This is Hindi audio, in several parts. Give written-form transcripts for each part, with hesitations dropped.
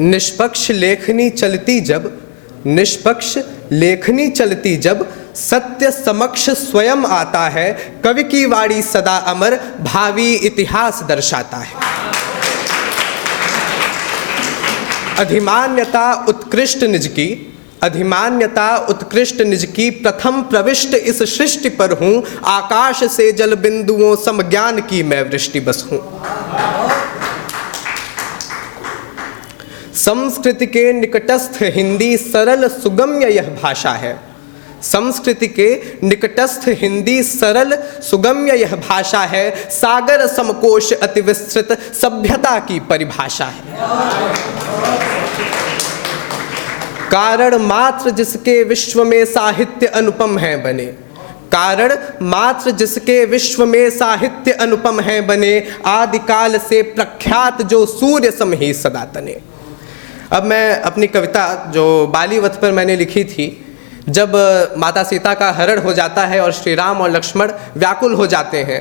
निष्पक्ष लेखनी चलती जब, निष्पक्ष लेखनी चलती जब, सत्य समक्ष स्वयं आता है, कवि की वाणी सदा अमर, भावी इतिहास दर्शाता है। अधिमान्यता उत्कृष्ट निज की, अधिमान्यता उत्कृष्ट निज की, प्रथम प्रविष्ट इस सृष्टि पर हूँ, आकाश से जल बिंदुओं सम ज्ञान की मैं वृष्टि बस हूँ। संस्कृति के निकटस्थ हिंदी सरल सुगम्य यह भाषा है, संस्कृति के निकटस्थ हिंदी सरल सुगम्य यह भाषा है, सागर समकोश अति विस्तृत सभ्यता की परिभाषा है। कारण मात्र जिसके विश्व में साहित्य अनुपम है बने, कारण मात्र जिसके विश्व में साहित्य अनुपम है बने, आदिकाल से प्रख्यात जो सूर्य सम ही सदा तने। अब मैं अपनी कविता जो बाली वध पर मैंने लिखी थी, जब माता सीता का हरण हो जाता है और श्री राम और लक्ष्मण व्याकुल हो जाते हैं,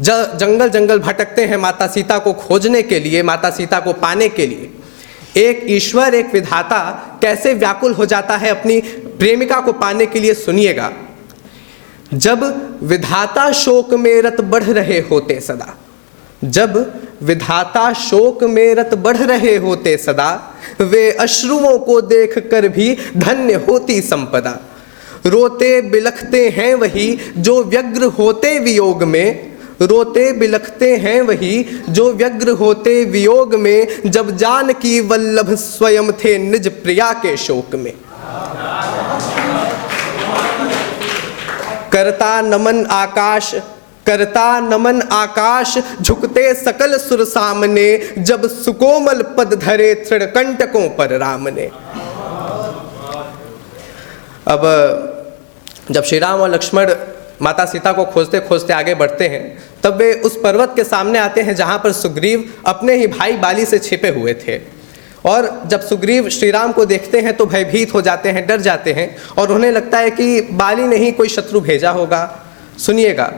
जंगल जंगल भटकते हैं माता सीता को खोजने के लिए, माता सीता को पाने के लिए, एक ईश्वर एक विधाता कैसे व्याकुल हो जाता है अपनी प्रेमिका को पाने के लिए, सुनिएगा। जब विधाता शोक में रत बढ़ रहे होते सदा, जब विधाता शोक में रत बढ़ रहे होते सदा, वे अश्रुओं को देख कर भी धन्य होती संपदा। रोते बिलखते हैं वही जो व्यग्र होते वियोग में, रोते बिलखते हैं वही जो व्यग्र होते वियोग में, जब जानकी वल्लभ स्वयं थे निज प्रिया के शोक में। करता नमन आकाश, करता नमन आकाश, झुकते सकल सुर सामने, जब सुकोमल पद धरे तृण कंटकों पर राम ने। अब जब श्री राम और लक्ष्मण माता सीता को खोजते खोजते आगे बढ़ते हैं, तब वे उस पर्वत के सामने आते हैं जहाँ पर सुग्रीव अपने ही भाई बाली से छिपे हुए थे। और जब सुग्रीव श्री राम को देखते हैं तो भयभीत हो जाते हैं, डर जाते हैं, और उन्हें लगता है कि बाली ने ही कोई शत्रु भेजा होगा। सुनिएगा।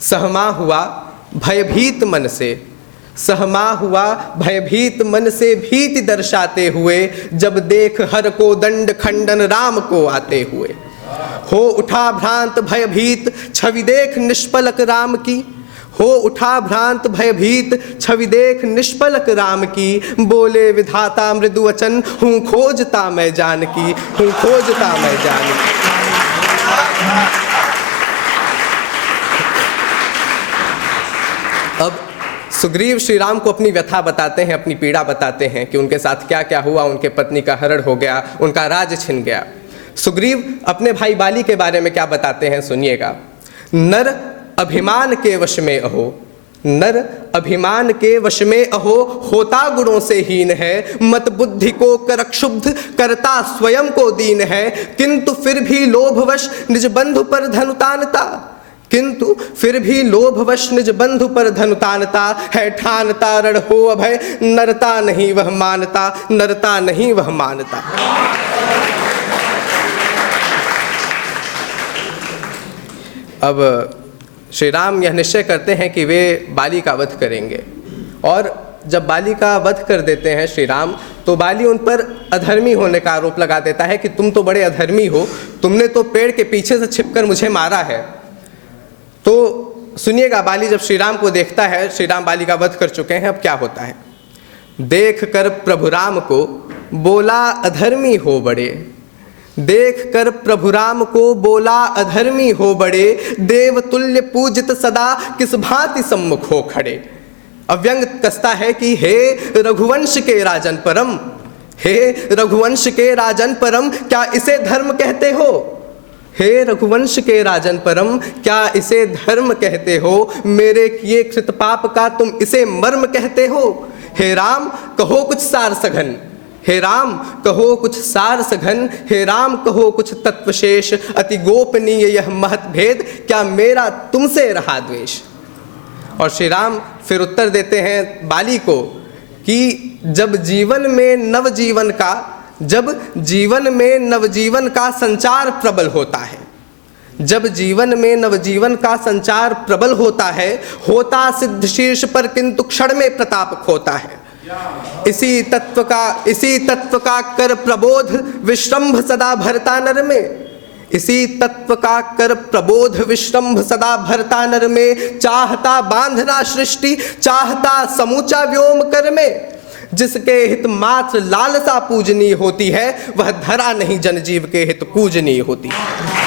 सहमा हुआ भयभीत मन से, सहमा हुआ भयभीत मन से भीति दर्शाते हुए, जब देख हर को दंड खंडन राम को आते हुए। हो उठा भ्रांत भयभीत छवि देख निष्पलक राम की, हो उठा भ्रांत भयभीत छवि देख निष्पलक राम की, बोले विधाता मृदु वचन, हूँ खोजता मैं जानकी, हूँ खोजता मैं जानकी। अब सुग्रीव श्री राम को अपनी व्यथा बताते हैं, अपनी पीड़ा बताते हैं कि उनके साथ क्या क्या हुआ, उनके पत्नी का हरण हो गया, उनका राज छिन गया। सुग्रीव अपने भाई बाली के बारे में क्या बताते हैं, सुनिएगा। नर अभिमान के वश में अहो, नर अभिमान के वश में अहो, होता गुणों से हीन है, मत बुद्धि को कर क्षुब्ध, करता स्वयं को दीन है, किंतु फिर भी लोभवश निज बंधु पर धनुतानता, किंतु फिर भी लोभवश निज बंधु पर धनुतानता, है ठानता रण हो अभय, नरता नहीं वह मानता, नरता नहीं वह मानता। अब श्री राम यह निश्चय करते हैं कि वे बाली का वध करेंगे, और जब बाली का वध कर देते हैं श्री राम, तो बाली उन पर अधर्मी होने का आरोप लगा देता है कि तुम तो बड़े अधर्मी हो, तुमने तो पेड़ के पीछे से छिपकर मुझे मारा है। तो सुनिएगा, बाली जब श्री राम को देखता है, श्री राम बाली का वध कर चुके हैं, अब क्या होता है। देख कर प्रभु राम को बोला अधर्मी हो बड़े, देख कर प्रभु राम को बोला अधर्मी हो बड़े, देव तुल्य पूजित सदा किस भांति सम्मुख हो खड़े। अव्यंग कसता है कि हे रघुवंश के राजन परम, हे रघुवंश के राजन परम, क्या इसे धर्म कहते हो, हे रघुवंश के राजन परम, क्या इसे धर्म कहते हो, मेरे किए कृत पाप का तुम इसे मर्म कहते हो। हे राम कहो कुछ सार सघन, हे राम कहो कुछ सार सघन, हे राम कहो कुछ तत्वशेष, अति गोपनीय यह महत भेद, क्या मेरा तुमसे रहा द्वेष। और श्री राम फिर उत्तर देते हैं बाली को कि जब जीवन में नवजीवन का, जब जीवन में नवजीवन का संचार प्रबल होता है, जब जीवन में नवजीवन का संचार प्रबल होता है, होता सिद्ध शीर्ष पर किंतु क्षण में प्रताप खोता है। इसी तत्व का कर प्रबोध विश्रम्भ सदा भरता नर में। इसी तत्व का कर प्रबोध विश्रम्भ सदा भरता नर में। चाहता बांधना सृष्टि, चाहता समूचा व्योम कर में। जिसके हित मात्र लालसा पूजनीय होती है, वह धरा नहीं जनजीव के हित पूजनीय होती है।